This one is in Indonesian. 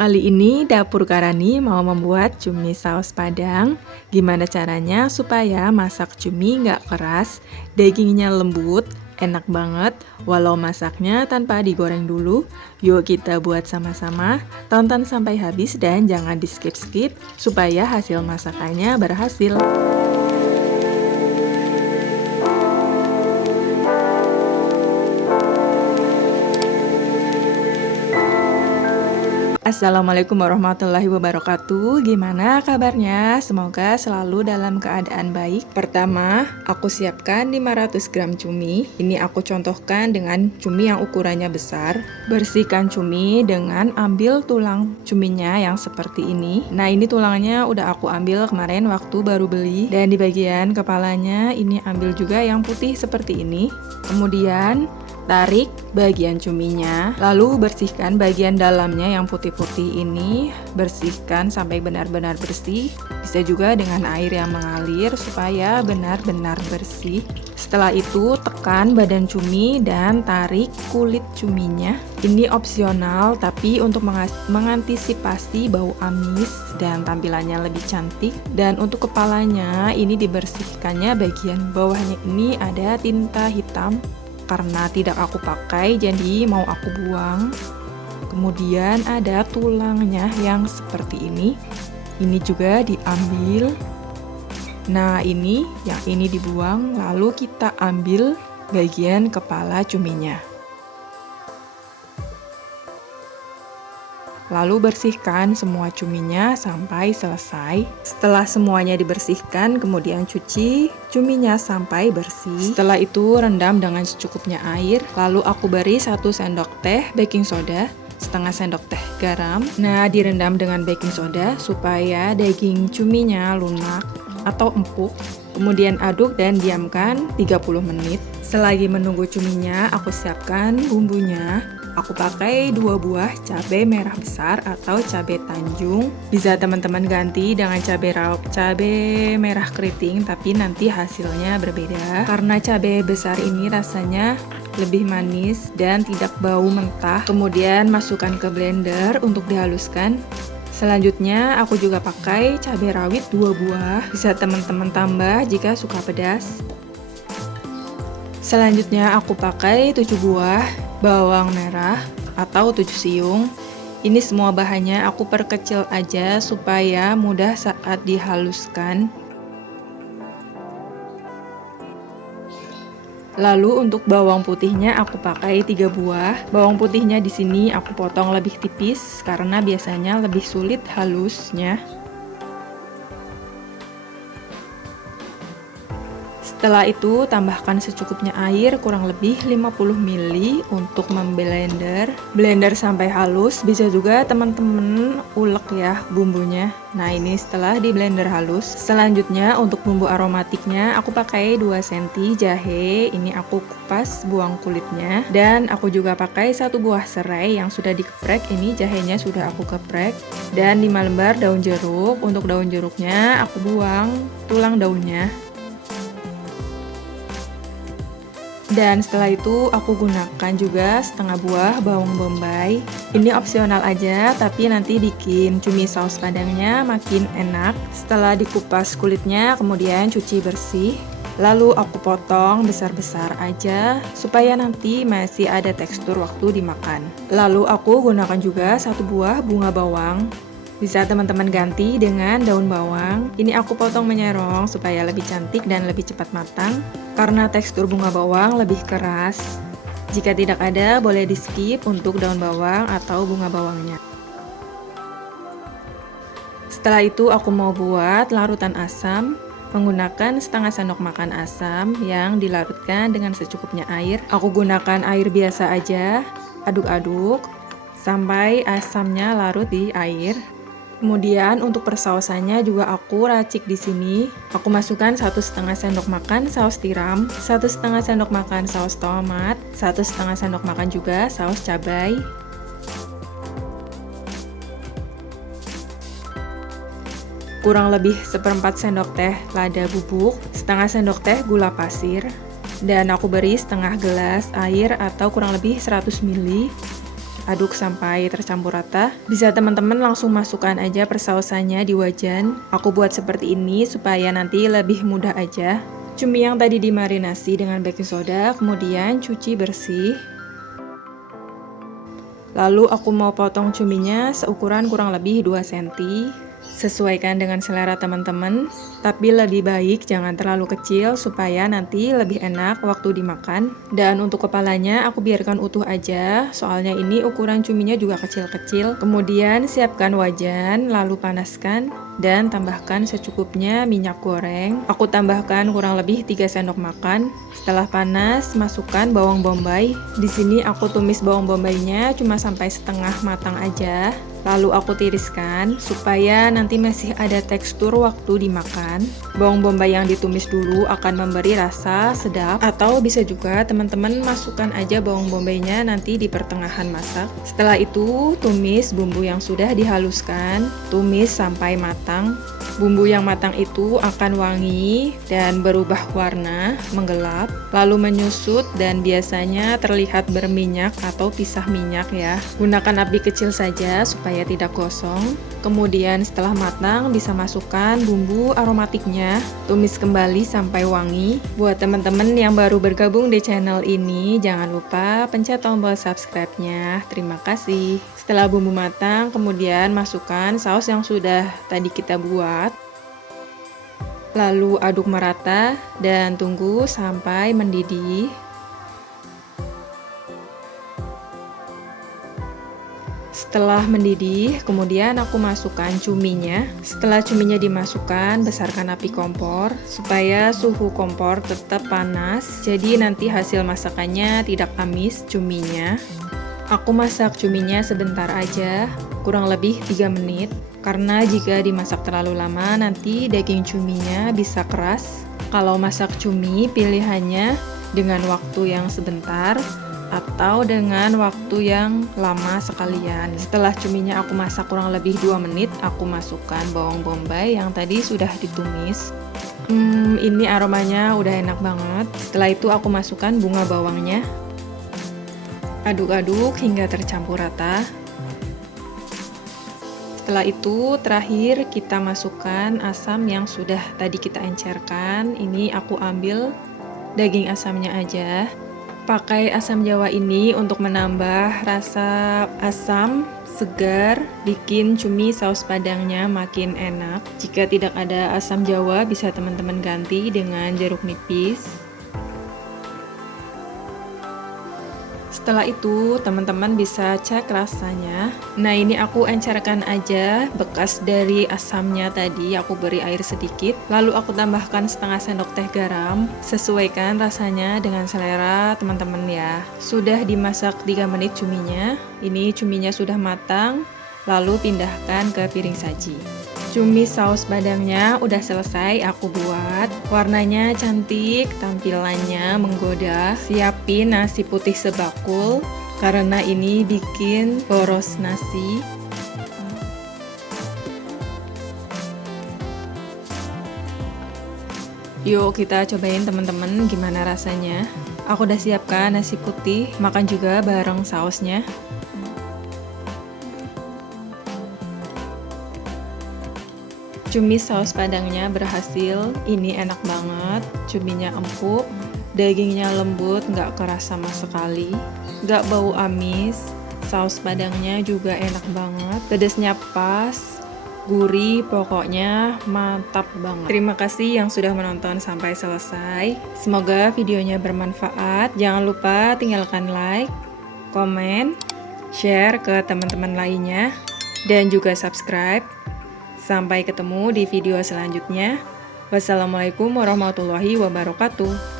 Kali ini Dapur Karani mau membuat cumi saus padang. Gimana caranya supaya masak cumi nggak keras, dagingnya lembut, enak banget, walau masaknya tanpa digoreng dulu. Yuk kita buat sama-sama, tonton sampai habis dan jangan di skip-skip, supaya hasil masakannya berhasil. Assalamualaikum warahmatullahi wabarakatuh. Gimana kabarnya? Semoga selalu dalam keadaan baik. Pertama, aku siapkan 500 gram cumi. Ini aku contohkan dengan cumi yang ukurannya besar. Bersihkan cumi dengan ambil tulang cuminya yang seperti ini. Nah, ini tulangnya udah aku ambil kemarin waktu baru beli. Dan di bagian kepalanya ini ambil juga yang putih seperti ini. Kemudian tarik bagian cuminya, lalu bersihkan bagian dalamnya yang putih-putih ini, bersihkan sampai benar-benar bersih. Bisa juga dengan air yang mengalir supaya benar-benar bersih. Setelah itu tekan badan cumi dan tarik kulit cuminya. Ini opsional, tapi untuk mengantisipasi bau amis dan tampilannya lebih cantik. Dan untuk kepalanya ini dibersihkannya bagian bawahnya ini ada tinta hitam. Karena tidak aku pakai, jadi mau aku buang. Kemudian ada tulangnya yang seperti ini. Ini juga diambil. Nah, yang ini dibuang, lalu kita ambil bagian kepala cuminya. Lalu bersihkan semua cuminya sampai selesai. Setelah semuanya dibersihkan, kemudian cuci cuminya sampai bersih. Setelah itu rendam dengan secukupnya air. Lalu aku beri 1 sendok teh baking soda, setengah sendok teh garam. Nah, direndam dengan baking soda supaya daging cuminya lunak atau empuk. Kemudian aduk dan diamkan 30 menit. Selagi menunggu cuminya, aku siapkan bumbunya. Aku pakai 2 buah cabai merah besar atau cabai tanjung. Bisa teman-teman ganti dengan cabai merah keriting, tapi nanti hasilnya berbeda. Karena cabai besar ini rasanya lebih manis dan tidak bau mentah. Kemudian masukkan ke blender untuk dihaluskan. Selanjutnya aku juga pakai cabai rawit 2 buah. Bisa teman-teman tambah jika suka pedas. Selanjutnya aku pakai 7 buah bawang merah atau 7 siung. Ini semua bahannya aku perkecil aja supaya mudah saat dihaluskan. Lalu untuk bawang putihnya aku pakai 3 buah. Bawang putihnya di sini aku potong lebih tipis karena biasanya lebih sulit halusnya. Setelah itu tambahkan secukupnya air kurang lebih 50 ml untuk memblender. Blender sampai halus, bisa juga teman-teman ulek ya bumbunya. Nah, ini setelah di blender halus. Selanjutnya untuk bumbu aromatiknya aku pakai 2 cm jahe. Ini aku kupas buang kulitnya. Dan aku juga pakai 1 buah serai yang sudah dikeprek. Ini jahenya sudah aku keprek. Dan 5 lembar daun jeruk. Untuk daun jeruknya aku buang tulang daunnya. Dan setelah itu aku gunakan juga setengah buah bawang bombay. Ini opsional aja, tapi nanti bikin cumi saus padangnya makin enak. Setelah dikupas kulitnya, kemudian cuci bersih. Lalu aku potong besar-besar aja, supaya nanti masih ada tekstur waktu dimakan. Lalu aku gunakan juga 1 buah bunga bawang. Bisa teman-teman ganti dengan daun bawang. Ini aku potong menyerong supaya lebih cantik dan lebih cepat matang. Karena tekstur bunga bawang lebih keras. Jika tidak ada, boleh di skip untuk daun bawang atau bunga bawangnya. Setelah itu aku mau buat larutan asam. Menggunakan setengah sendok makan asam yang dilarutkan dengan secukupnya air. Aku gunakan air biasa aja. Aduk-aduk sampai asamnya larut di air. Kemudian untuk persausannya juga aku racik di sini. Aku masukkan 1,5 sendok makan saus tiram, 1,5 sendok makan saus tomat, 1,5 sendok makan juga saus cabai. Kurang lebih 1/4 sendok teh lada bubuk, setengah sendok teh gula pasir. Dan aku beri setengah gelas air atau kurang lebih 100 ml. aduk sampai tercampur rata. Bisa teman-teman langsung masukkan aja persausannya di wajan. Aku buat seperti ini supaya nanti lebih mudah aja. Cumi yang tadi dimarinasi dengan baking soda, kemudian cuci bersih. Lalu aku mau potong cuminya seukuran kurang lebih 2 cm. Sesuaikan dengan selera teman-teman, tapi lebih baik jangan terlalu kecil supaya nanti lebih enak waktu dimakan. Dan untuk kepalanya aku biarkan utuh aja, soalnya ini ukuran cuminya juga kecil-kecil. Kemudian siapkan wajan, lalu panaskan dan tambahkan secukupnya minyak goreng. Aku tambahkan kurang lebih 3 sendok makan. Setelah panas, masukkan bawang bombay. Di sini aku tumis bawang bombaynya cuma sampai setengah matang aja. Lalu aku tiriskan supaya nanti masih ada tekstur waktu dimakan. Bawang bombay yang ditumis dulu akan memberi rasa sedap, atau bisa juga teman-teman masukkan aja bawang bombaynya nanti di pertengahan masak. Setelah itu tumis bumbu yang sudah dihaluskan, tumis sampai matang. Bumbu yang matang itu akan wangi dan berubah warna, menggelap, lalu menyusut dan biasanya terlihat berminyak atau pisah minyak ya. Gunakan api kecil saja supaya tidak gosong. Kemudian setelah matang bisa masukkan bumbu aromatiknya, tumis kembali sampai wangi. Buat teman-teman yang baru bergabung di channel ini, jangan lupa pencet tombol subscribe-nya. Terima kasih. Setelah bumbu matang, kemudian masukkan saus yang sudah tadi kita buat. Lalu aduk merata dan tunggu sampai mendidih. Setelah mendidih, kemudian aku masukkan cuminya. Setelah cuminya dimasukkan, besarkan api kompor supaya suhu kompor tetap panas. Jadi nanti hasil masakannya tidak amis cuminya. Aku masak cuminya sebentar aja, kurang lebih 3 menit. Karena jika dimasak terlalu lama, nanti daging cuminya bisa keras. Kalau masak cumi, pilihannya dengan waktu yang sebentar atau dengan waktu yang lama sekalian. Setelah cuminya aku masak kurang lebih 2 menit, aku masukkan bawang bombay yang tadi sudah ditumis. Ini aromanya udah enak banget. Setelah itu aku masukkan bunga bawangnya. Aduk-aduk hingga tercampur rata. Setelah itu terakhir kita masukkan asam yang sudah tadi kita encerkan. Ini aku ambil daging asamnya aja. Pakai asam jawa ini untuk menambah rasa asam, segar, bikin cumi saus padangnya makin enak. Jika tidak ada asam jawa bisa teman-teman ganti dengan jeruk nipis. Setelah itu teman-teman bisa cek rasanya. Nah ini aku encerkan aja bekas dari asamnya tadi, aku beri air sedikit. Lalu aku tambahkan setengah sendok teh garam. Sesuaikan rasanya dengan selera teman-teman ya. Sudah dimasak 3 menit cuminya. Ini cuminya sudah matang. Lalu pindahkan ke piring saji. Cumi saus padangnya udah selesai aku buat. Warnanya cantik, tampilannya menggoda. Siapin nasi putih sebakul karena ini bikin boros nasi. Yuk kita cobain teman-teman gimana rasanya. Aku udah siapkan nasi putih, makan juga bareng sausnya. Cumi saus padangnya berhasil, ini enak banget, cuminya empuk, dagingnya lembut, nggak keras sama sekali, nggak bau amis, saus padangnya juga enak banget, pedasnya pas, gurih, pokoknya mantap banget. Terima kasih yang sudah menonton sampai selesai, semoga videonya bermanfaat, jangan lupa tinggalkan like, komen, share ke teman-teman lainnya, dan juga subscribe. Sampai ketemu di video selanjutnya. Wassalamualaikum warahmatullahi wabarakatuh.